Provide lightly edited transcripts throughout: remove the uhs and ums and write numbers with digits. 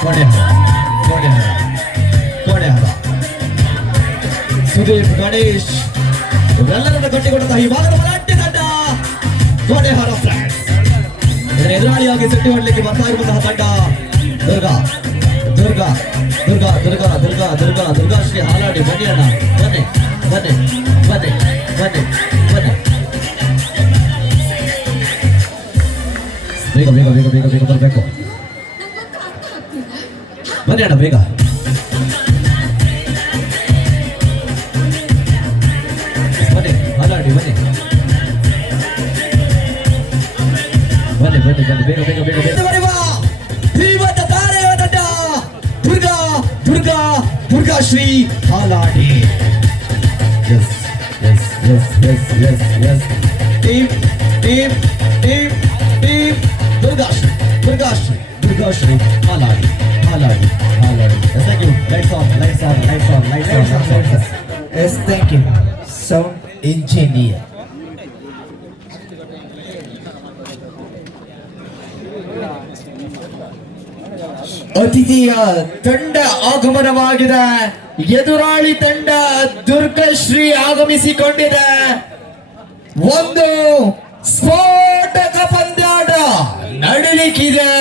ಕೋಣೆಹರ ಸುದೀಪ್ ಗಣೇಶ್ ಇವೆಲ್ಲರನ್ನು ಕಟ್ಟಿಕೊಂಡಂತಹ ಈ ಭಾಗದ ಮರಾಠಿ ತಂಡ ಕೋಣೆಹರ ಫ್ರಾನ್ಸ್. ಇದರ ಎದುರಾಳಿಯಾಗಿ ಸಿಟ್ಟಿ ಹೊಡಲಿಕ್ಕೆ ಬರ್ತಾ ಇರುವಂತಹ ತಂಡ ದುರ್ಗಾ ದುರ್ಗಾ ದುರ್ಗಾ ದುರ್ಗಾ ದುರ್ಗಾ ದುರ್ಗಾ ದುರ್ಗಾ ಶ್ರೀ ಹಾಲಾಡಿ. ಬನ್ನಿ ಅಣ್ಣ, ಬನ್ನಿ ಬನ್ನಿ ಬನ್ನಿ ಬನ್ನಿ ಬನ್ನಿ. ಬೇಗ ಬೇಗ ಬೇಗ ಬೇಗ ಬೇಗ ಬರಬೇಕು. ಬನ್ನಿ ಅಣ್ಣ ಬೇಗ. ಬನ್ನಿ ಹಾಲಾಡಿ, ಬನ್ನಿ ಬನ್ನಿ ಬನ್ನಿ ಬನ್ನಿ ಬೇಗ ಬೇಗ ಬೇಗ ಬೇಗ. ಶ್ರೀಮಂತ ತಾರೆಯ ತಂಡ Durga Durga Durga Shri Haladi. Yes yes yes yes yes yes team team team team Durga Shri Durga Shri Durga Shri Haladi Haladi Haladi. Thank you. Lights on lights on lights on lights on. Yes thank you sound engineer. ಅತಿಥಿಯ ತಂಡ ಆಗಮನವಾಗಿದೆ. ಎದುರಾಳಿ ತಂಡ ದುರ್ಗಶ್ರೀ ಆಗಮಿಸಿಕೊಂಡಿದೆ. ಒಂದು ಸ್ಫೋಟಕ ಪಂದ್ಯಾಟ ನಡೀಲಿಕ್ಕಿದೆ.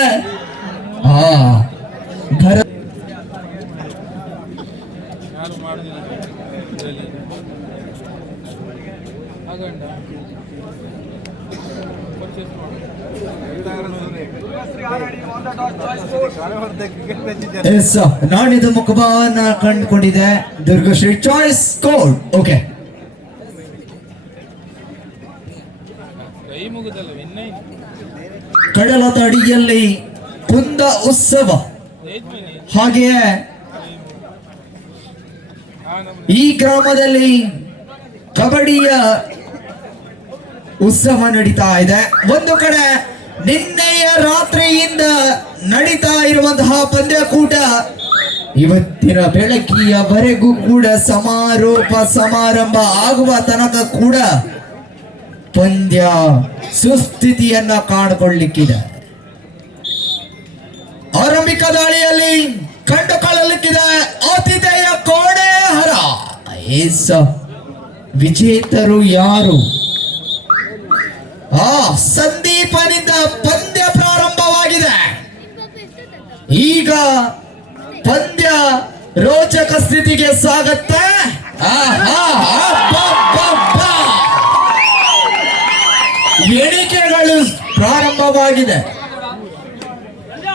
ನಾಡಿದ ಮುಖಭಾವನ ಕಂಡುಕೊಂಡಿದೆ. Durgashri choice code. ಓಕೆ, ಕಡಲ ತಡಿಯಲ್ಲಿ ಕುಂದ ಉತ್ಸವ, ಹಾಗೆಯೇ ಈ ಗ್ರಾಮದಲ್ಲಿ ಕಬಡ್ಡಿಯ ಉತ್ಸವ ನಡೀತಾ ಇದೆ. ಒಂದು ಕಡೆ ನಿನ್ನೆಯ ರಾತ್ರಿಯಿಂದ ನಡೀತಾ ಇರುವಂತಹ ಪಂದ್ಯಕೂಟ ಇವತ್ತಿನ ಬೆಳಕಿಯವರೆಗೂ ಕೂಡ ಸಮಾರೋಪ ಸಮಾರಂಭ ಆಗುವ ತನಕ ಕೂಡ ಪಂದ್ಯ ಸುಸ್ಥಿತಿಯನ್ನ ಕಾಣಿಕೊಳ್ಳಲಿಕ್ಕಿದೆ. ಆರಂಭಿಕ ದಾಳಿಯಲ್ಲಿ ಕಂಡುಕೊಳ್ಳಲಿಕ್ಕಿದೆ ಆತಿಥೇಯ ಕೋಣೆಹರ. ವಿಜೇತರು ಯಾರು? ಸಂದೀಪನಿಂದ ಪಂದ್ಯ ಪ್ರಾರಂಭವಾಗಿದೆ. ಈಗ ಪಂದ್ಯ ರೋಚಕ ಸ್ಥಿತಿಗೆ ಸಾಗುತ್ತೆ. ಎಣಿಕೆಗಳು ಪ್ರಾರಂಭವಾಗಿದೆ.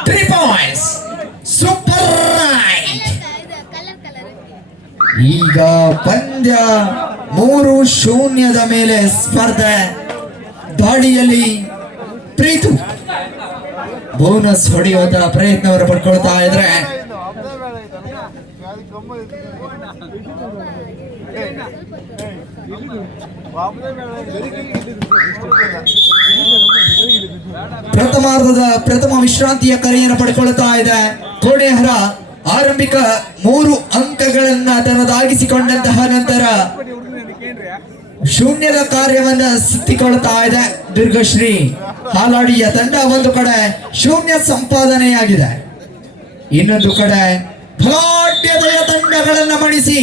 3 ಪಾಯಿಂಟ್ಸ್. Super right. ಈಗ ಪಂದ್ಯ 3-0 ಮೇಲೆ ಸ್ಪರ್ಧೆ. ದಾಳಿಯಲ್ಲಿ ಪ್ರೀತು ಬೋನಸ್ ಹೊಡೆಯುವಂತಹ ಪ್ರಯತ್ನವನ್ನು ಪಡ್ಕೊಳ್ತಾ ಇದ್ರೆ ಪ್ರಥಮ ವಿಶ್ರಾಂತಿಯ ಕರೆಯನ್ನು ಪಡ್ಕೊಳ್ತಾ ಇದೆ ಕೋಣೆಹರ. ಆರಂಭಿಕ 3 ಅಂಕಗಳನ್ನ ತನ್ನದಾಗಿಸಿಕೊಂಡಂತಹ ನಂತರ ಶೂನ್ಯದ ಕಾರ್ಯವನ್ನ ಸುತ್ತಿಕೊಳ್ತಾ ಇದೆ ದುರ್ಗಶ್ರೀ ಹಾಲಾಡಿಯ ತಂಡ. ಒಂದು ಕಡೆ ಶೂನ್ಯ ಸಂಪಾದನೆಯಾಗಿದೆ, ಇನ್ನೊಂದು ಕಡೆ ಭಲಾಢ್ಯತೆಯ ತಂಡಗಳನ್ನ ಮಣಿಸಿ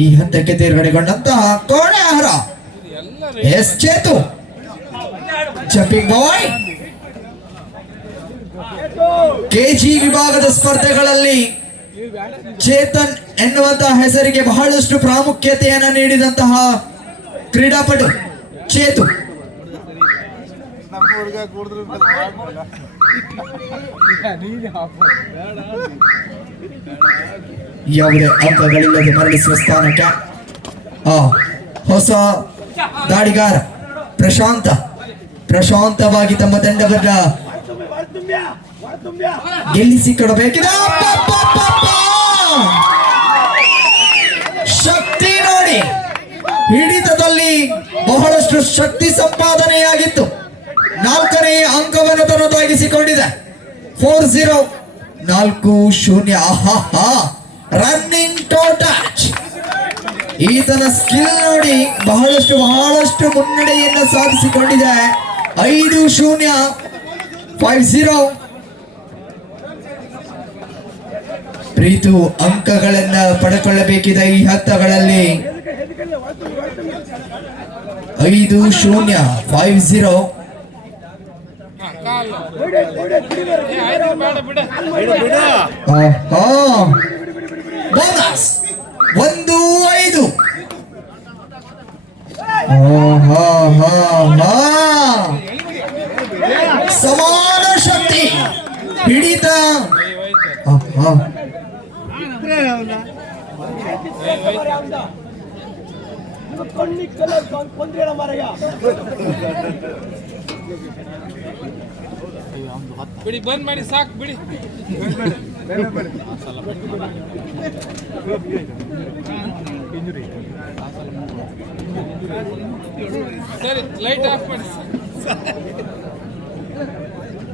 ಈ ಹಂತಕ್ಕೆ ತೇರ್ಗಡೆಗೊಂಡಂತಹ ಕೋಣೆಹರ. ಎಸ್ ಚೇತು ಜಂಪಿಂಗ್ ಬಾಯ್. ಕೆಜಿ ವಿಭಾಗದ ಸ್ಪರ್ಧೆಗಳಲ್ಲಿ ಚೇತನ್ ಎನ್ನುವಂತಹ ಹೆಸರಿಗೆ ಬಹಳಷ್ಟು ಪ್ರಾಮುಖ್ಯತೆಯನ್ನು ನೀಡಿದಂತಹ ಕ್ರೀಡಾಪಟು ಚೇತು. ಯಾವುದೇ ಅಂಕಗಳಿಲ್ಲದೆ ಮರಳಿಸುವ ಸ್ಥಾನಕ್ಕೆ ಹೊಸ ದಾಳಿಗಾರ ಪ್ರಶಾಂತವಾಗಿ ತಮ್ಮ ತಂಡವನ್ನ ಗೆಲ್ಲಿಸಿಕೊಡಬೇಕಿದೆ. ಶಕ್ತಿ ನೋಡಿ, ಹಿಡಿತದಲ್ಲಿ ಬಹಳಷ್ಟು ಶಕ್ತಿ ಸಂಪಾದನೆಯಾಗಿತ್ತು. 4ನೇ ಅಂಕವನ್ನು ತನ್ನದಾಗಿಸಿಕೊಂಡಿದೆ. 4-0 4-0. ರನ್ನಿಂಗ್ ಟೋಟಚ್. ಈತನ ಸ್ಕಿಲ್ ನೋಡಿ ಬಹಳಷ್ಟು ಮುನ್ನಡೆಯನ್ನು ಸಾಧಿಸಿಕೊಂಡಿದೆ. 5-0 5-0. ಪ್ರೀತು ಅಂಕಗಳನ್ನ ಪಡೆದುಕೊಳ್ಳಬೇಕಿದೆ ಈ ಹಂತಗಳಲ್ಲಿ 5-0 ಬೋನಸ್ 1-5 ಸಮಾನ ಶಕ್ತಿ ಹಿಡಿತ ಬಿಡಿ ಬಂದ್ ಮಾಡಿ ಸಾಕು ಬಿಡಿ ಸರಿ ಲೈಟ್ ಆಫ್ ಮಾಡಿ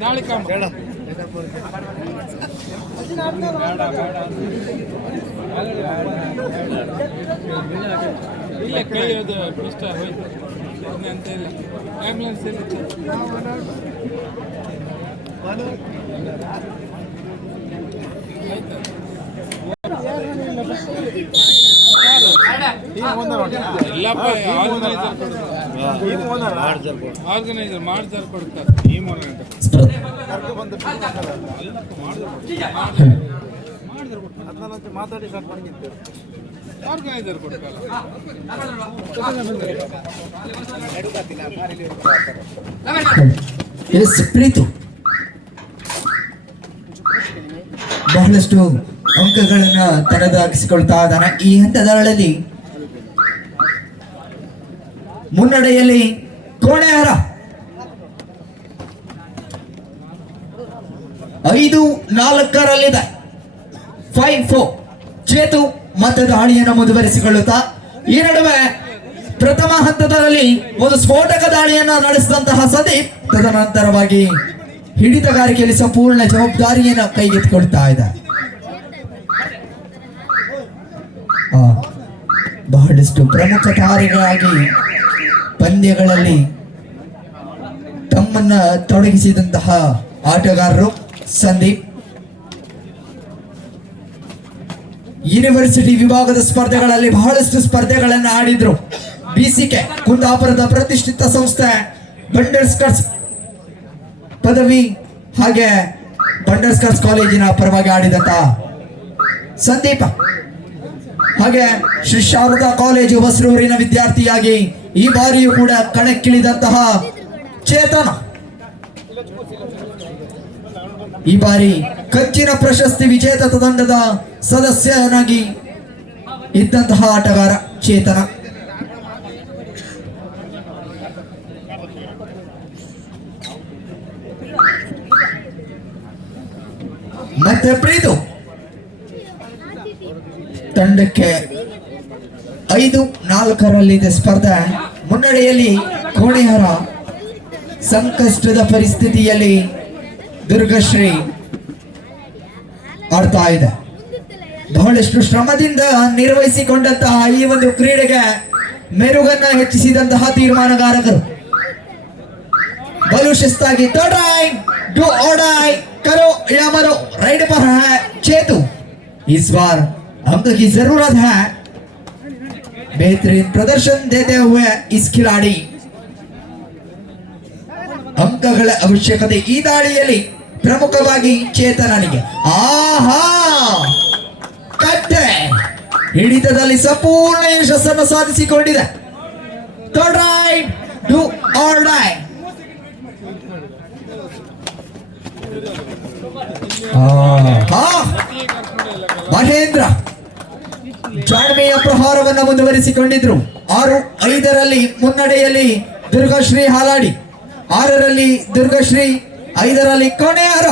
ನಾಳೆ ಕಾಮ ಇಲ್ಲ ಕೈ ಅದು ಇಷ್ಟ ಹೋಯ್ತು ಅಂತ ಇಲ್ಲ ಆಂಬ್ಯುಲೆನ್ಸ್ ಇಲ್ಲ ಎಲ್ಲಪ್ಪ ಆರ್ಗನೈಸರ್ ಮಾಡ್ತಾರೆ ಕೊಡ್ತಾರೆ ಮಾತಾಡಿ ಆರ್ಗನೈಸರ್ ಕೊಡ್ತಾರೆ ಪ್ರೀತು ಬಹಳಷ್ಟು ಅಂಕಗಳನ್ನ ತಡೆದಾಕಿಸಿಕೊಳ್ತಾ ಇದ್ದಾನೆ ಈ ಹಂತದಲ್ಲಿ ಮುನ್ನಡೆಯಲ್ಲಿ ಕೋಣೆಹಾರ 5-4 5-4 ಚೇತು ಮತ್ತೆ ದಾಳಿಯನ್ನು ಮುಂದುವರಿಸಿಕೊಳ್ಳುತ್ತಾ ಈ ನಡುವೆ ಪ್ರಥಮ ಹಂತದಲ್ಲಿ ಒಂದು ಸ್ಫೋಟಕ ದಾಳಿಯನ್ನ ನಡೆಸಿದಂತಹ ಸಂದೀಪ್ ತದನಂತರವಾಗಿ ಹಿಡಿತಗಾರಿಕೆಯಲ್ಲಿ ಸಂಪೂರ್ಣ ಜವಾಬ್ದಾರಿಯನ್ನು ಕೈಗೆತ್ತಿಕೊಳ್ತಾ ಇದೆ. ಬಹಳಷ್ಟು ಪ್ರಮುಖ ತಾರೆಗಳಾಗಿ ಪಂದ್ಯಗಳಲ್ಲಿ ತಮ್ಮನ್ನ ತೊಡಗಿಸಿದಂತಹ ಆಟಗಾರರು ಸಂದೀಪ್. ಯೂನಿವರ್ಸಿಟಿ ವಿಭಾಗದ ಸ್ಪರ್ಧೆಗಳಲ್ಲಿ ಬಹಳಷ್ಟು ಸ್ಪರ್ಧೆಗಳನ್ನು ಆಡಿದ್ರು. ಬಿಸಿಕೆ ಕುಂದಾಪುರದ ಪ್ರತಿಷ್ಠಿತ ಸಂಸ್ಥೆ ಬಂಡರ್ಸ್ಕರ್ಸ್ ಪದವಿ ಹಾಗೆ ಬಂಡರ್ಸ್ಕರ್ಸ್ ಕಾಲೇಜಿನ ಪರವಾಗಿ ಆಡಿದಂತ ಸಂದೀಪ ಹಾಗೆ ಶ್ರೀ ಶಾರದಾ ಕಾಲೇಜು ಹೊಸೂರಿನ ವಿದ್ಯಾರ್ಥಿಯಾಗಿ ಈ ಬಾರಿಯೂ ಕೂಡ ಕಣಕ್ಕಿಳಿದಂತಹ ಚೇತನ ಈ ಬಾರಿ ಕಂಚಿನ ಪ್ರಶಸ್ತಿ ವಿಜೇತ ತಂಡದ ಸದಸ್ಯನಾಗಿ ಇದ್ದಂತಹ ಆಟಗಾರ ಚೇತನ. ಮತ್ತೆ ಪ್ರೀತು ತಂಡಕ್ಕೆ 5-4 ಸ್ಪರ್ಧೆ ಮುನ್ನಡೆಯಲ್ಲಿ ಕೋಣೆಹಾರ. ಸಂಕಷ್ಟದ ಪರಿಸ್ಥಿತಿಯಲ್ಲಿ ದುರ್ಗಶ್ರೀ ಆಡ್ತಾ ಇದೆ. ಬಹಳಷ್ಟು ಶ್ರಮದಿಂದ ನಿರ್ವಹಿಸಿಕೊಂಡಂತಹ ಈ ಒಂದು ಕ್ರೀಡೆಗೆ ಮೆರುಗನ್ನ ಹೆಚ್ಚಿಸಿದಂತಹ ತೀರ್ಮಾನಗಾರಕರು ಬಲು ಶಿಸ್ತಾಗಿ डू और डाई करो या मरो राइड पर है चेतु. इस बार हमको की जरूरत है बेहतरीन प्रदर्शन देते हुए इस खिलाड़ी ಅಂಕಗಳ ಅವಶ್ಯಕತೆ ಈ ದಾಳಿಯಲ್ಲಿ ಪ್ರಮುಖವಾಗಿ ಚೇತನನಿಗೆ. ಆಹಾ ಕಟ್ಟೆ ಹಿಡಿತದಲ್ಲಿ ಸಂಪೂರ್ಣ ಯಶಸ್ಸನ್ನು ಸಾಧಿಸಿಕೊಂಡಿದೆ. डू और डाई ಮಹೇಂದ್ರ ಜಾಣ್ಮೆಯ ಪ್ರಹಾರವನ್ನು ಮುಂದುವರಿಸಿಕೊಂಡಿದ್ರು. 6-5 ಮುನ್ನಡೆಯಲ್ಲಿ ದುರ್ಗಶ್ರೀ ಹಾಲಾಡಿ. 6 ದುರ್ಗಶ್ರೀ, 5 ಕೋಣೆಹಾರ.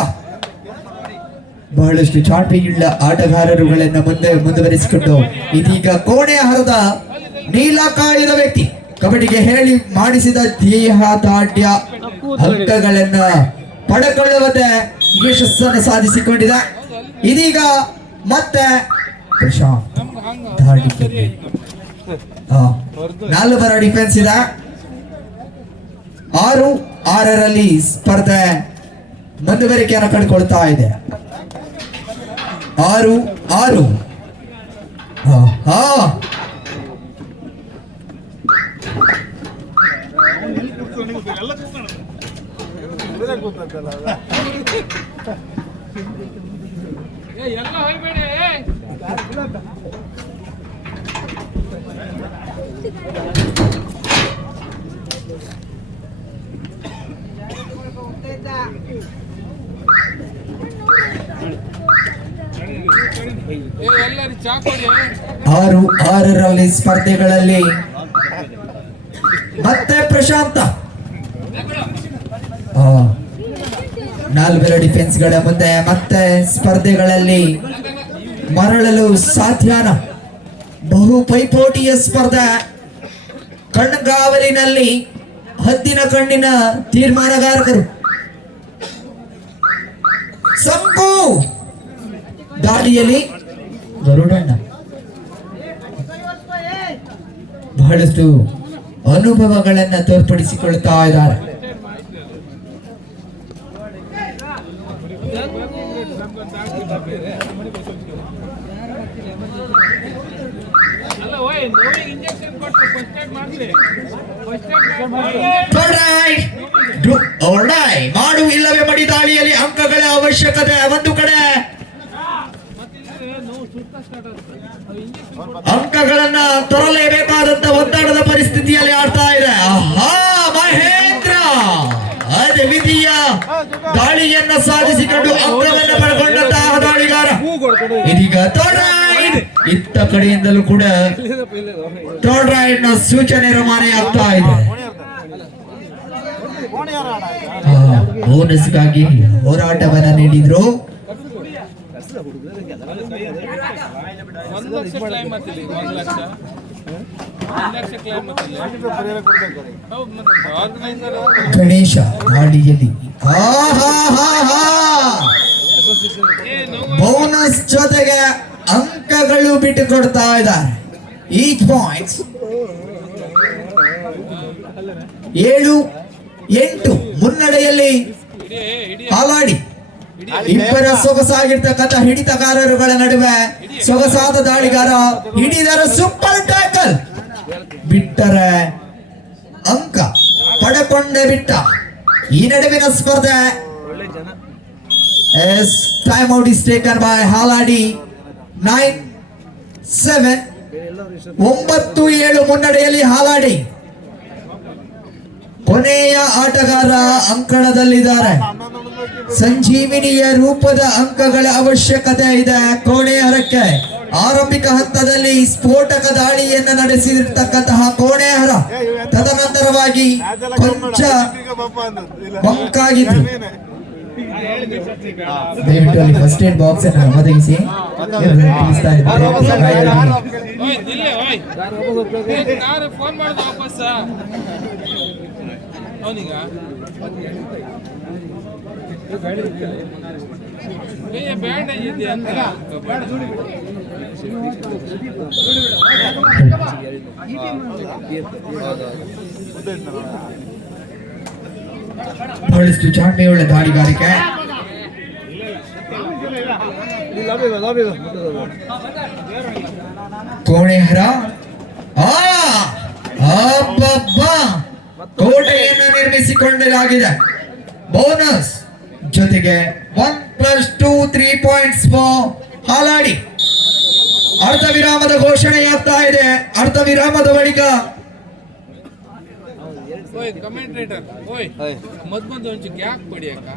ಬಹಳಷ್ಟು ಚಾಣ್ಮೆಯುಳ್ಳ ಆಟಗಾರರುಗಳನ್ನ ಮುಂದುವರಿಸಿಕೊಂಡು ಇದೀಗ ಕೋಣೆಹಾರದ ನೀಲಕಾಯದ ವ್ಯಕ್ತಿ ಕಬಡ್ಡಿಗೆ ಹೇಳಿ ಮಾಡಿಸಿದ ದೇಹದಾಢ್ಯ ಅಂಕಗಳನ್ನ ಪಡೆಕೊಳ್ಳುವಂತೆ ಯಶಸ್ಸನ್ನು ಸಾಧಿಸಿಕೊಂಡಿದೆ. ಇದೀಗ ಮತ್ತೆ ಪ್ರಶಾಂತ್ 4 ಡಿಫೆನ್ಸ್ ಇದೆ. 6-6 ಸ್ಪರ್ಧೆ ಮುಂದುವರಿಕೆಯನ್ನು ಕಂಡುಕೊಳ್ತಾ ಇದೆ. 6-6. ಆಹಾ. ಎಲ್ಲ ಹೋಗ್ಬೇಡಿ. ಎಲ್ಲರೂ ಚಾ ಕೊಡಿ. 6-6ರಲ್ಲಿ ಸ್ಪರ್ಧೆಗಳಲ್ಲಿ ಮತ್ತೆ ಪ್ರಶಾಂತ 4 ಡಿಫೆನ್ಸ್ಗಳ ಮುಂದೆ ಮತ್ತೆ ಸ್ಪರ್ಧೆಗಳಲ್ಲಿ ಮರಳಲು ಸಾಧ್ಯನ? ಬಹು ಪೈಪೋಟಿಯ ಸ್ಪರ್ಧೆ. ಕಣ್ಗಾವಲಿನಲ್ಲಿ ಹದ್ದಿನ ಕಣ್ಣಿನ ತೀರ್ಮಾನಗಾರರು. ಸಂಕು ದಾಳಿಯಲ್ಲಿ ಗರುಡಣ್ಣ ಬಹಳಷ್ಟು ಅನುಭವಗಳನ್ನ ತೋರ್ಪಡಿಸಿಕೊಳ್ತಾ ಇದ್ದಾರೆ. ಅಲ್ಲ ಓಯ್ ನೋವಿಗೆ ಇಂಜೆಕ್ಷನ್ ಕೊಟ್ಟು ಫಸ್ಟ್ ಏಡ್ ಮಾಡ್ಲಿ. ಮಾಡು ಇಲ್ಲವೇ ಮಡಿ ದಾಳಿಯಲ್ಲಿ ಅಂಕಗಳ ಅವಶ್ಯಕತೆ. ಒಂದು ಕಡೆ ಅಂಕಗಳನ್ನ ತರಲೇಬೇಕಾದಂತ ಒತ್ತಡದ ಪರಿಸ್ಥಿತಿಯಲ್ಲಿ ಆಡ್ತಾ ಇದೆ. ಆಹಾ, ಮಹೇಂದ್ರ ಅದೇ ವಿಧಿಯ ದಾಳಿಯನ್ನ ಸಾಧಿಸಿಕೊಂಡು ಅಂಕವನ್ನು ಪಡ್ಕೊಂಡಂತಹ ದಾಳಿಗಾರ. ಇದೀಗ ಥರ್ಡ್ ರೈಡ್. ಇತ್ತ ಕಡೆಯಿಂದಲೂ ಕೂಡ ಥರ್ಡ್ ರೈಡ್ ನ ಸೂಚನೆ ರವಾನೆ ಆಗ್ತಾ ಇದೆ. ಬೋನಸ್ಗಾಗಿ ಹೋರಾಟವನ್ನ ನೀಡಿದ್ರು. 1 ಲಕ್ಷ ಕ್ಲೈಮ್ ಮಾಡ್ತಿಲ್ಲ. 1 ಲಕ್ಷ ಕ್ಲೈಮ್ ಮಾಡ್ತಿಲ್ಲ. ಹೌದು ಮತ್ತೆ ಆರ್ಗನೈಸರ್ ಗಣೇಶ ಗಾಡಿಯಲ್ಲಿ ಬೋನಸ್ ಜೊತೆಗೆ ಅಂಕಗಳು ಬಿಟ್ಟು ಕೊಡ್ತಾ ಇದ್ದಾರೆ. ಈಚ್ ಪಾಯಿಂಟ್ಸ್ 7-8 ಮುನ್ನಡೆಯಲ್ಲಿ ಹಾಲಾಡಿ. ಇಬ್ಬರ ಸೊಗಸಾಗಿರ್ತಕ್ಕಂಥ ಹಿಡಿತಗಾರರುಗಳ ನಡುವೆ ಸೊಗಸಾದ ದಾಳಿಗಾರ ಹಿಡಿದರ ಸೂಪರ್ ಟ್ಯಾಕಲ್. ಬಿಟ್ಟರೆ ಅಂಕ ಪಡೆಕೊಂಡೇ ಬಿಟ್ಟ. ಈ ನಡುವಿನ ಸ್ಪರ್ಧೆ time out is taken by Haladi. 9-7 9-7 ಮುನ್ನಡೆಯಲ್ಲಿ ಹಾಲಾಡಿ. ಕೊನೆಯ ಆಟಗಾರ ಅಂಕಣದಲ್ಲಿದ್ದಾರೆ. ಸಂಜೀವಿನಿಯ ರೂಪದ ಅಂಕಗಳ ಅವಶ್ಯಕತೆ ಇದೆ ಕೋಣೆಹರಕ್ಕೆ. ಆರಂಭಿಕ ಹಂತದಲ್ಲಿ ಸ್ಫೋಟಕ ದಾಳಿಯನ್ನ ನಡೆಸಿರ್ತಕ್ಕಂತಹ ಕೋಣೆಹರ ತದನಂತರವಾಗಿ ಕೊಂಚ ಬಂಕಾಗಿದ್ದು. ದಯವಿಟ್ಟು ಅಲ್ಲಿ ಫಸ್ಟ್ ಏಡ್ ಬಾಕ್ಸ್ ಅನ್ನು ಒದಗಿಸಿ. ಫೋನ್ ಮಾಡಿದ ವಾಪಸ್ ಅವನಿಗ ಬ್ಯಾಂಡೇಜ್ ಇದೆ ಅಂತ. ಬಹಳಷ್ಟು ಚಾಟೆಯುಳ್ಳ ದಾಳಿಗಾರಿಕೆ. ಕೋಣೆಹರ ಕೋಟೆಯನ್ನು ನಿರ್ಮಿಸಿಕೊಳ್ಳಲಾಗಿದೆ. ಬೋನಸ್ ಜೊತೆಗೆ 1+2 3 ಪಾಯಿಂಟ್ಸ್ ಹಾಲಾಡಿ. ಅರ್ಧ ವಿರಾಮದ ಘೋಷಣೆಯಾಗ್ತಾ ಇದೆ. ಅರ್ಧ ವಿರಾಮದ ಬಳಿಕ ಕಮೆಂಟೇಟರ್ ಮದ್ಮಂದು ಒಂಚೂರು ಗ್ಯಾಪ್ ಕೊಡಿ ಅಕ್ಕ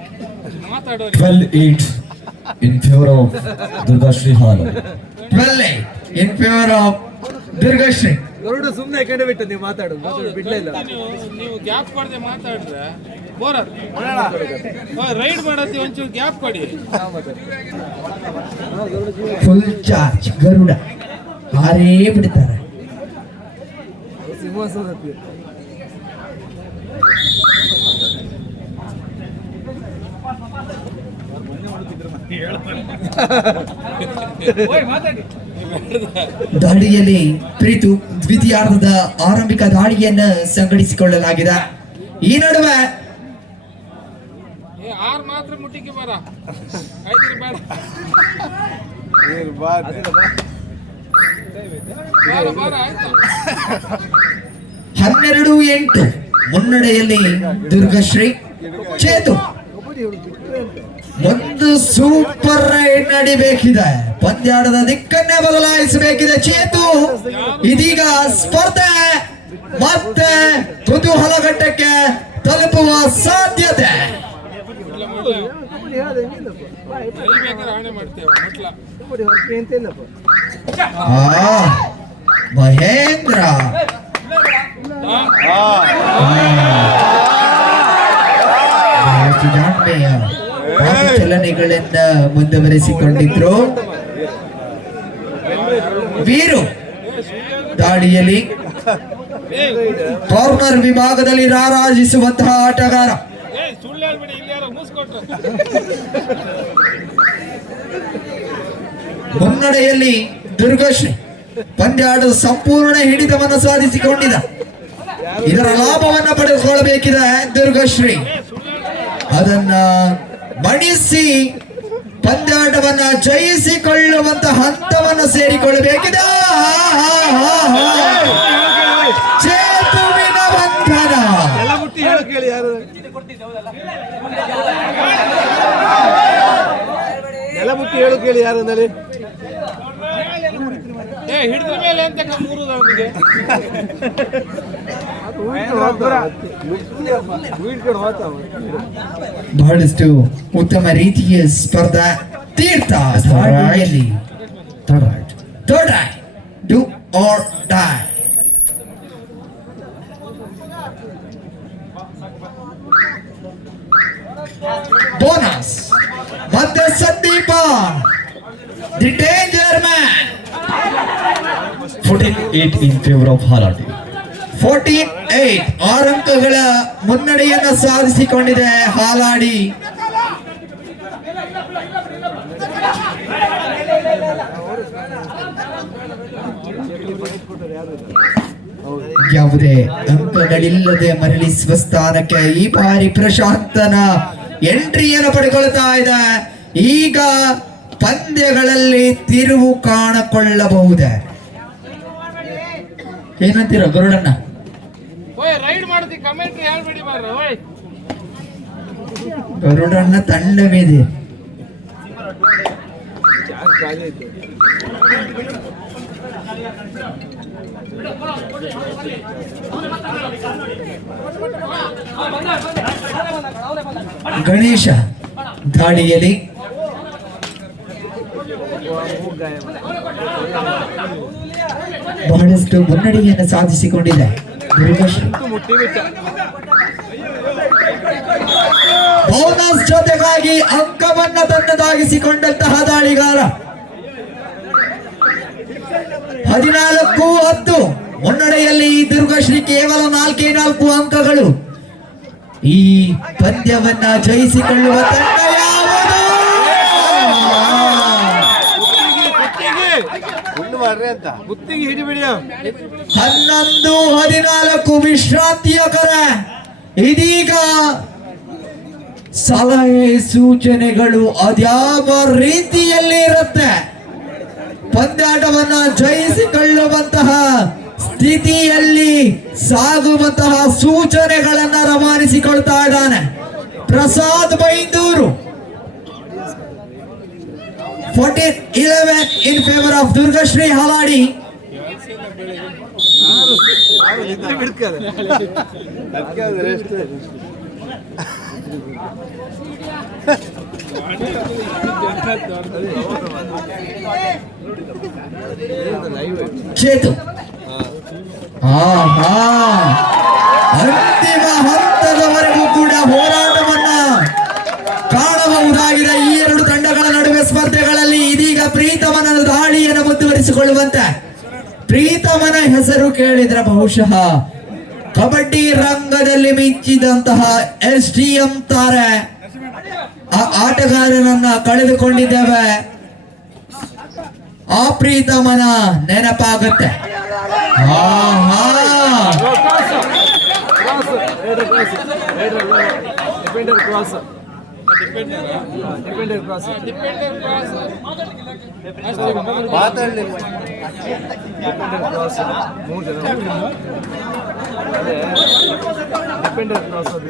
ಮಾತಾಡೋರು. 12-8 in favor of Durgashri Hala. 12-8 in favor of Durgashri. Garuda ಸುಮ್ಮನೆ ಕಡೆ ಬಿಟ್ಟು ನೀವು ಮಾತಾಡೋದು ಬಿಡ್ಲಿಲ್ಲ. ನೀವು ಗ್ಯಾಪ್ ಕೊಡದೆ ಮಾತಾಡಿದ್ರೆ ಬೋರರ್ ರೈಡ್ ಮಾಡತ್ತಿ. ಒಂಚೂರು ಗ್ಯಾಪ್ ಕೊಡಿ. ಫುಲ್ ಚಾರ್ಜ್ ಗರುಡ ಹಾರೇ ಬಿಡ್ತಾರೆ. ಸಿಂಹಾಸನ ದಾಳಿಯಲ್ಲಿ ಪ್ರೀತು ದ್ವಿತೀಯಾರ್ಧದ ಆರಂಭಿಕ ದಾಳಿಯನ್ನು ಸಂಘಟಿಸಿಕೊಳ್ಳಲಾಗಿದೆ. ಈ ನಡುವೆ ಆರ್ ಮಾತ್ರ ಮುಟ್ಟಿಗೆ ಬರ 5 ಬೇಡ. ಬಾರ ಆಯ್ತು 12-8 ಮುನ್ನಡೆಯಲ್ಲಿ ದುರ್ಗಶ್ರೀ. ಚೇತು ಒಂದು ಸೂಪರ್ ರೈಡ್ ನಡಿಬೇಕಿದೆ, ಪಂದ್ಯಾಟದ ದಿಕ್ಕನ್ನೇ ಬದಲಾಯಿಸಬೇಕಿದೆ ಚೇತು. ಇದೀಗ ಸ್ಪರ್ಧೆ ಮತ್ತೆ ಕುತೂಹಲ ಘಟ್ಟಕ್ಕೆ ತಲುಪುವ ಸಾಧ್ಯತೆ. ಎಲ್ಲಿ ಬೇಕಾದ್ರೆ ಹಣೆ ಮಾಡ್ತೇವೆ ಮುಟ್ಲ ಮಹೇಂದ್ರ ಜಾಣ್ಮೆಯ ಚಲನೆಗಳಿಂದ ಮುಂದುವರೆಸಿಕೊಂಡಿದ್ರು ವೀರು. ದಾಳಿಯಲ್ಲಿ ಕಾರ್ನರ್ ವಿಭಾಗದಲ್ಲಿ ರಾರಾಜಿಸುವಂತಹ ಆಟಗಾರ. ಸುಳ್ಳು ಹೇಳ್ಬೇಡಿ, ಇಲ್ಲಿ ಯಾರೋ ಮೂಸ್ಕೊಟ್ರು. ಮುನ್ನಡೆಯಲ್ಲಿ ದುರ್ಗಶ್ರೀ ಪಂದ್ಯಾಟದ ಸಂಪೂರ್ಣ ಹಿಡಿತವನ್ನು ಸಾಧಿಸಿಕೊಂಡಿದ. ಇದರ ಲಾಭವನ್ನ ಪಡೆದುಕೊಳ್ಳಬೇಕಿದೆ ದುರ್ಗಶ್ರೀ. ಅದನ್ನ ಮಣಿಸಿ ಪಂದ್ಯಾಟವನ್ನ ಜಯಿಸಿಕೊಳ್ಳುವಂತ ಹಂತವನ್ನು ಸೇರಿಕೊಳ್ಳಬೇಕಿದೆ. ಚೇತುವಿನ ಬಂಧನ. ಹೇಳು ಕೇಳಿ ಯಾರು ಅಂದಲ್ಲಿ ಹಿಡಿದ ಮೇಲೆ ಅಂತ ಮೂರು ನಮಗೆ ಬಹಳಷ್ಟು ಉತ್ತಮ ರೀತಿಯ ಸ್ಪರ್ಧಾ Teertha third raid do or die. Bonus ಮತ್ತೆ Sandeep the danger man. 14-8 in favor of Haladi. 14-8 6 ಅಂಕಗಳ ಮುನ್ನಡೆಯನ್ನು ಸಾಧಿಸಿಕೊಂಡಿದೆ ಹಾಲಾಡಿ. ಯಾವುದೇ ಅಂಕಗಳಿಲ್ಲದೆ ಮರಳಿ ಸ್ವಸ್ಥಾನಕ್ಕೆ ಈ ಬಾರಿ ಪ್ರಶಾಂತನ ಎಂಟ್ರಿಯನ್ನು ಪಡೆದುಕೊಳ್ತಾ ಇದೆ. ಈಗ ಪಂದ್ಯಗಳಲ್ಲಿ ತಿರುವು ಕಾಣಿಕೊಳ್ಳಬಹುದೇ? ಏನಂತೀರ ಗರುಡಣ್ಣ? ರೈಡ್ ಮಾಡ್ತಿ ಕಮೆಂಟ್ರಿ ಹೇಳ್ಬೇಡಿ ಬಾರ. ಗರುಡಣ್ಣ ತಂಡವಿದೆ. ಗಣೇಶ ದಾಳಿಯಲ್ಲಿ ಬಹಳಷ್ಟು ಮುನ್ನಡೆಯನ್ನು ಸಾಧಿಸಿಕೊಂಡಿದೆ ದುರ್ಗಶ್ರೀ. ಬೋನಸ್ ಜೊತೆಗಾಗಿ ಅಂಕವನ್ನ ತನ್ನದಾಗಿಸಿಕೊಂಡಂತಹ ದಾಳಿಗಾರ. 14-10 ಮುನ್ನಡೆಯಲ್ಲಿ ದುರ್ಗಶ್ರೀ ಕೇವಲ 4 ಅಂಕಗಳು. ಈ ಪಂದ್ಯವನ್ನ ಜಯಿಸಿಕೊಳ್ಳುವ ತಂಡ ಯಾವುದು? 11-14 ವಿಶ್ರಾಂತಿಯ ಕರ. ಇದೀಗ ಸಲಹೆ ಸೂಚನೆಗಳು ಅದ್ಯಾವ ರೀತಿಯಲ್ಲಿ ಇರುತ್ತೆ? ಪಂದ್ಯಾಟವನ್ನ ಜಯಿಸಿಕೊಳ್ಳುವಂತಹ ಸ್ಥಿತಿಯಲ್ಲಿ ಸಾಗುವಂತಹ ಸೂಚನೆಗಳನ್ನ ರವಾನಿಸಿಕೊಳ್ತಾ ಇದ್ದಾನೆ Prasad Byndoor. 14-11 in favor of Durgashri Haladi. Chethu ಅಂತಿಮ ಹಂತದವರೆಗೂ ಕೂಡ ಹೋರಾಟವನ್ನ ಕಾಣಬಹುದಾಗಿದೆ ಈ ಎರಡು ತಂಡಗಳ ನಡುವೆ ಸ್ಪರ್ಧೆಗಳಲ್ಲಿ. ಇದೀಗ ಪ್ರೀತಮನ ದಾಳಿಯನ್ನು ಮುಂದುವರಿಸಿಕೊಳ್ಳುವಂತೆ. ಪ್ರೀತಮನ ಹೆಸರು ಕೇಳಿದ್ರೆ ಬಹುಶಃ ಕಬಡ್ಡಿ ರಂಗದಲ್ಲಿ ಮಿಂಚಿದಂತಹ SDM ತಾರೆ ಆ ಆಟಗಾರನನ್ನ ಕಳೆದುಕೊಂಡಿದ್ದೇವೆ. ಆ ಪ್ರೀತಮನ ನೆನಪಾಗುತ್ತೆ. ಡಿಪೆಂಡೆಂಟ್ ಕ್ರಾಸ್ ಡಿಪೆಂಡೆಂಟ್ ಕ್ರಾಸ್ ಮಾತಾಡಲಿಲ್ಲ ಡಿಪೆಂಡೆಂಟ್ ಕ್ರಾಸ್ 3 ಜನ ಅದೇ ಡಿಪೆಂಡೆಂಟ್ ಕ್ರಾಸ್ ಅದು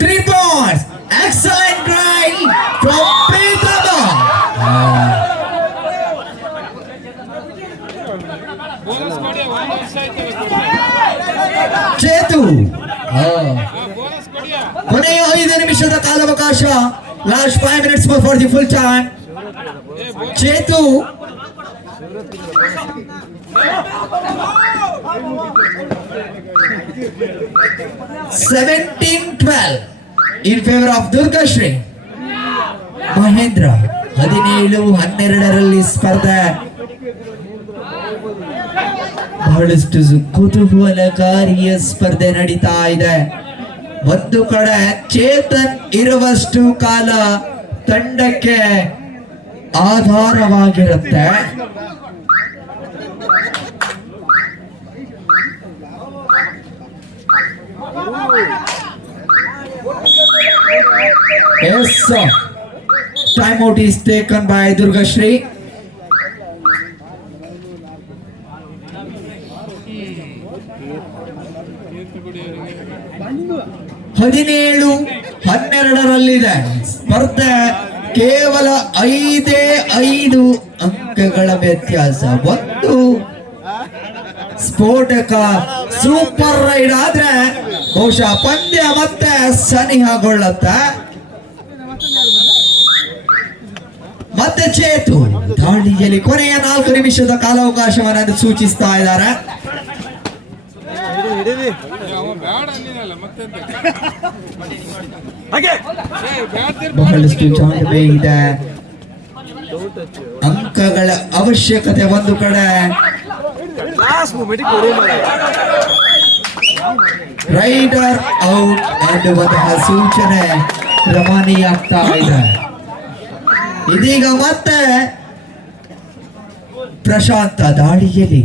3 points. Excellent try from Pritama. Bonus ಕೊಡಿ, 1 ವರ್ಷ ಆಯ್ತು ಚೇತು ಬೋನಸ್ ಕೊಡಿಯಾ. ಕೊನೆಯ 5 ನಿಮಿಷದ ಕಾಲಾವಕಾಶ. Last 5 minutes for the full time. Chetu in favor of Durgashri. Mahendra 17-12 ಸ್ಪರ್ಧೆ ಬಹಳಷ್ಟು ಕುತೂಹಲಕಾರಿಯ ಸ್ಪರ್ಧೆ ನಡೀತಾ ಇದೆ. ಒಂದು ಕಡೆ ಚೇತನ್ ಇರುವಷ್ಟು ಕಾಲ ತಂಡಕ್ಕೆ ಆಧಾರವಾಗಿರುತ್ತೆ. Yes, sir. Timeout is taken by Durgashri. ಹದಿನೇಳು 12 ಸ್ಪರ್ಧೆ ಕೇವಲ 5 ಅಂಕಗಳ ವ್ಯತ್ಯಾಸ. ಒಂದು ಸ್ಫೋಟಕ ಸೂಪರ್ ರೈಡ್ ಆದ್ರೆ ಬಹುಶಃ ಪಂದ್ಯ ಮತ್ತೆ ಸನಿಹಗೊಳ್ಳುತ್ತೆ. ಮತ್ತೆ ಚೇತು ದಾಳಿಯಲ್ಲಿ ಕೊನೆಯ 4 ನಿಮಿಷದ ಕಾಲಾವಕಾಶವನ್ನು ಸೂಚಿಸ್ತಾ ಇದ್ದಾರೆ. ಬ್ಯಾಡ ಅಂದಿನಲ್ಲ ಮತ್ತೆಂತ ಬಹಳಷ್ಟು ಜಾಣ್ಮೆ ಇದೆ. ಅಂಕಗಳ ಅವಶ್ಯಕತೆ ಒಂದು ಕಡೆ, ಲಾಸ್ಟ್ ಮೂಮೆಂಟ್ ಕೊಡಿ ಮಾರೆ ರೈಡರ್ ಔಟ್ ಎನ್ನುವಂತಹ ಸೂಚನೆ ರವಾನೆಯಾಗ್ತಾ ಇದೆ. ಇದೀಗ ಮತ್ತೆ ಪ್ರಶಾಂತ ದಾಳಿಯಲ್ಲಿ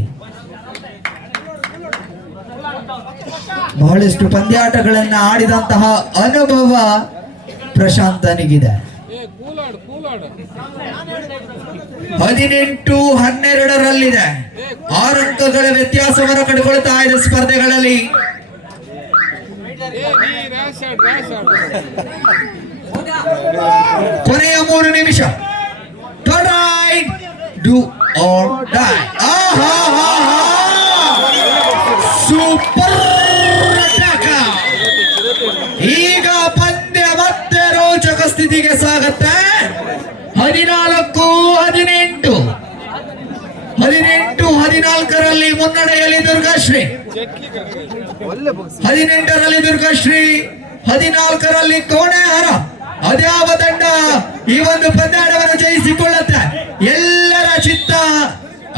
ಬಹಳಷ್ಟು ಪಂದ್ಯಾಟಗಳನ್ನ ಆಡಿದಂತಹ ಅನುಭವ ಪ್ರಶಾಂತನಿಗಿದೆ. 18-12 6 ಅಂಕಗಳ ವ್ಯತ್ಯಾಸವನ್ನು ಕಂಡುಕೊಳ್ತಾ ಇದೆ ಸ್ಪರ್ಧೆಗಳಲ್ಲಿ. ಕೊನೆಯ 3 ನಿಮಿಷ. Do or die. Super attack. ಈಗ ಪಂದ್ಯ ಮತ್ತೆ ರೋಚಕ ಸ್ಥಿತಿಗೆ ಸಾಗುತ್ತೆ. 14 ಮುನ್ನಡೆಯಲ್ಲಿ ದುರ್ಗಾಶ್ರೀ. 18ರಲ್ಲಿ ದುರ್ಗಾಶ್ರೀ, 14ರಲ್ಲಿ ಕೋಣೆಹಾರ. ಅದ್ಯಾವ ತಂಡ ಈ ಒಂದು ಪಂದ್ಯಾಟವನ್ನು ಜಯಿಸಿಕೊಳ್ಳುತ್ತೆ? ಎಲ್ಲರ ಚಿತ್ತ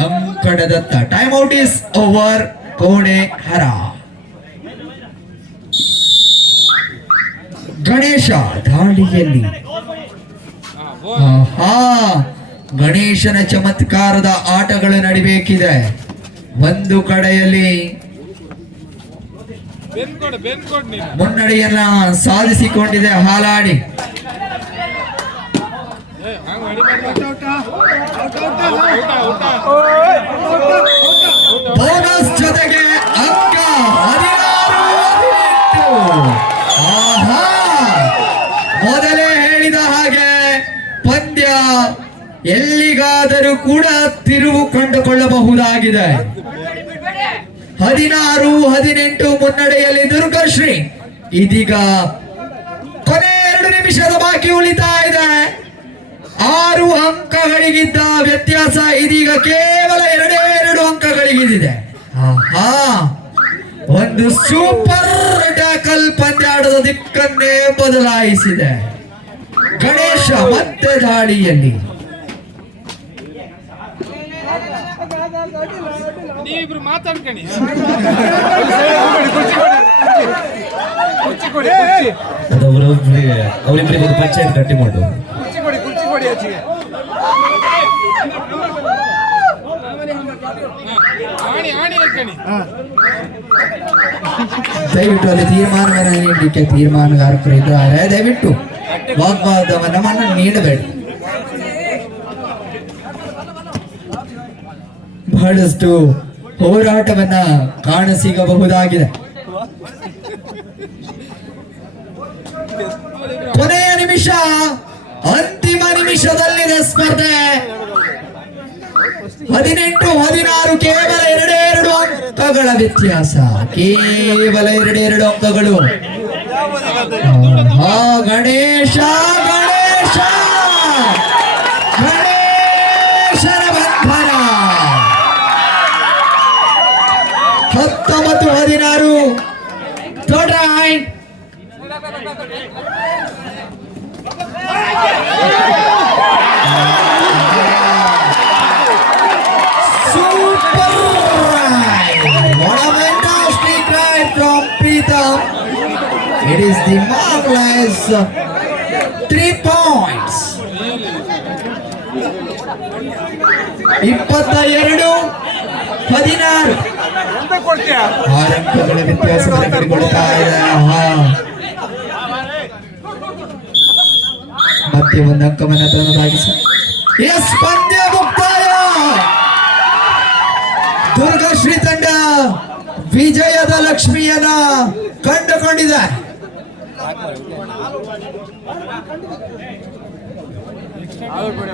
ಅಂಕಣದತ್ತ. Time out is over. Konehara. Ganesha ದಾಳಿಯಲ್ಲಿ ಗಣೇಶನ ಚಮತ್ಕಾರದ ಆಟಗಳು ನಡಿಬೇಕಿದೆ. ಒಂದು ಕಡೆಯಲ್ಲಿ ಮುನ್ನಡೆಯನ್ನ ಸಾಧಿಸಿಕೊಂಡಿದೆ ಹಾಲಾಡಿ. ಬೋನಸ್ ಜೊತೆಗೆ ಅಂಕ 16. ಮೊದಲೇ ಹೇಳಿದ ಹಾಗೆ ಪಂದ್ಯ ಎಲ್ಲಿಗಾದರೂ ಕೂಡ ತಿರುವು ಕಂಡುಕೊಳ್ಳಬಹುದಾಗಿದೆ. 16-18 ಮುನ್ನಡೆಯಲ್ಲಿ ದುರ್ಗಾಶ್ರೀ. ಇದೀಗ ಕೊನೆ 2 ನಿಮಿಷದ ಬಾಕಿ ಉಳಿತಾ ಇದೆ. 6 ಅಂಕಗಳಿಗಿದ್ದ ವ್ಯತ್ಯಾಸ ಇದೀಗ ಕೇವಲ 2 ಅಂಕಗಳಿಗಿದೆ. ಒಂದು ಸೂಪರ್ ಟ್ಯಾಕಲ್ ಪಂದ್ಯಾಟದ ದಿಕ್ಕನ್ನೇ ಬದಲಾಯಿಸಿದೆ. ಗಣೇಶ ಮತ್ತೆ ದಾಳಿಯಲ್ಲಿ. ನೀವಿಬ್ರು ಮಾತಾಡ್ಕಣಿ. ಅವರಿಬ್ಬರಿಗೆ ಒಂದು ಪಂಚಾಯತ್ ಗಟ್ಟಿ ಮಾಡು. ಕುರ್ಚಿ ಕೊಡಿ ಆಚೆಗೆ. ಆಣಿ ಆಣಿ ಕಣಿ ದಯವಿಟ್ಟು ಅಲ್ಲಿ ತೀರ್ಮಾನವನ್ನು ನೀಡಲಿಕ್ಕೆ ತೀರ್ಮಾನಗಾರಕರು ಇದ್ದಾರೆ. ದಯವಿಟ್ಟು ವಾಗ್ವಾದವನ್ನು ನೀಡಬೇಡಿ. ಬಹಳಷ್ಟು ಹೋರಾಟವನ್ನ ಕಾಣಸಿಗಬಹುದಾಗಿದೆ. ಕೊನೆಯ ನಿಮಿಷ, ಅಂತಿಮ ನಿಮಿಷದಲ್ಲಿದೆ ಸ್ಪರ್ಧೆ. 18-16 ಕೇವಲ 2 ಅಂಕಗಳ ವ್ಯತ್ಯಾಸ, ಕೇವಲ 2 ಅಂಕಗಳು. ಗಣೇಶ ಗಣೇಶ ಗಣೇಶನ ಬಂಧನ. 19-16 third right. Super ride! What a fantastic ride from Pritham. It is the marvelous 3 points. 22-16 ಎಂತ ಕೊಡ್ತೀಯ 6 ಅಂಕಗಳ ವ್ಯತ್ಯಾಸವನ್ನು ಕಡಿಕೊಳ್ತಾ ಇದೆ. ಮತ್ತೆ 1 ಅಂಕವನ್ನು ತನ್ನದಾಗಿಸಿ ಎಸ್ ಪಂದ್ಯ ಮುಕ್ತಾಯ. ದುರ್ಗಾಶ್ರೀ ತಂಡ ವಿಜಯದ ಲಕ್ಷ್ಮಿಯನ್ನ ಕಂಡುಕೊಂಡಿದೆ. ಆಗೋದು